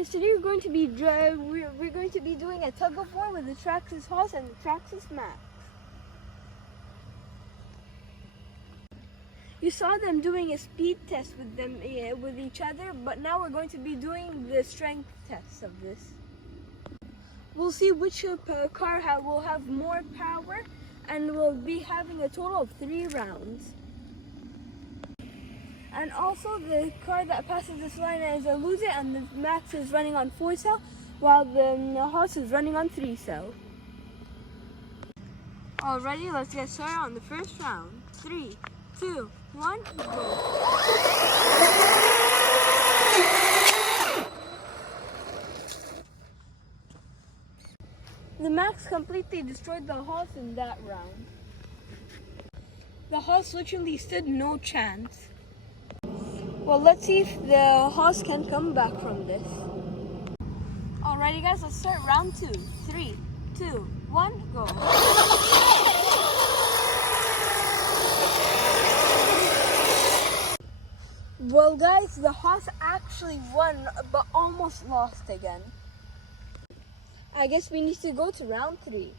guys, today we're going to be doing a tug of war with the Traxxas Hoss and the Traxxas Maxx. You saw them doing a speed test with each other, but now we're going to be doing the strength test of this. We'll see which car will have more power, and we'll be having a total of 3 rounds. And also, the car that passes this line is a loser, and the Maxx is running on 4 cell, while the Hoss is running on 3 cell. Alrighty, let's get started on the first round. 3, 2, 1, go! The Maxx completely destroyed the Hoss in that round. The Hoss literally stood no chance. Well, let's see if the Hoss can come back from this. Alrighty guys, let's start round 2. 3, 2, 1, go. Well guys, the Hoss actually won, but almost lost again. I guess we need to go to round 3.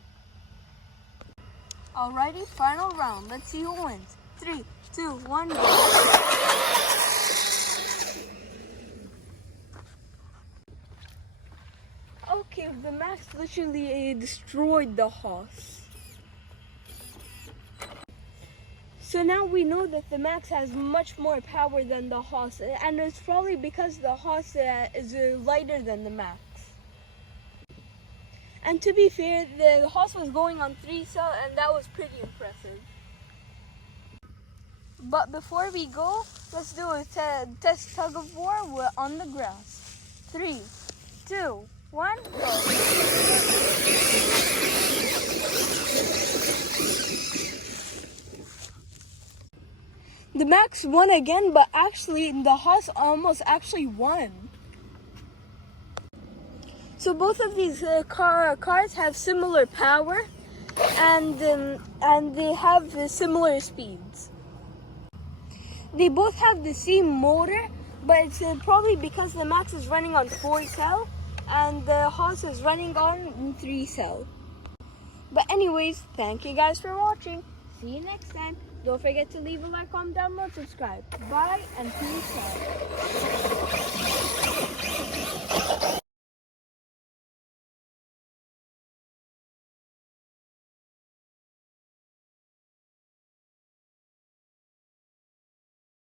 Alrighty, final round. Let's see who wins. 3, 2, 1, go. Okay, the Maxx literally destroyed the Hoss. So now we know that the Maxx has much more power than the Hoss, and it's probably because the Hoss is lighter than the Maxx. And to be fair, the Hoss was going on 3 cell, and that was pretty impressive. But before we go, let's do a test tug of war on the grass. 3, 2, 1, go. The Maxx won again, but actually the Hoss almost actually won. So both of these cars have similar power, and they have similar speeds. They both have the same motor, but it's probably because the Maxx is running on 4 cell and the Hoss is running on 3 cell. But anyways, thank you guys for watching. See you next time. Don't forget to leave a like, comment, download, subscribe. Bye and peace out.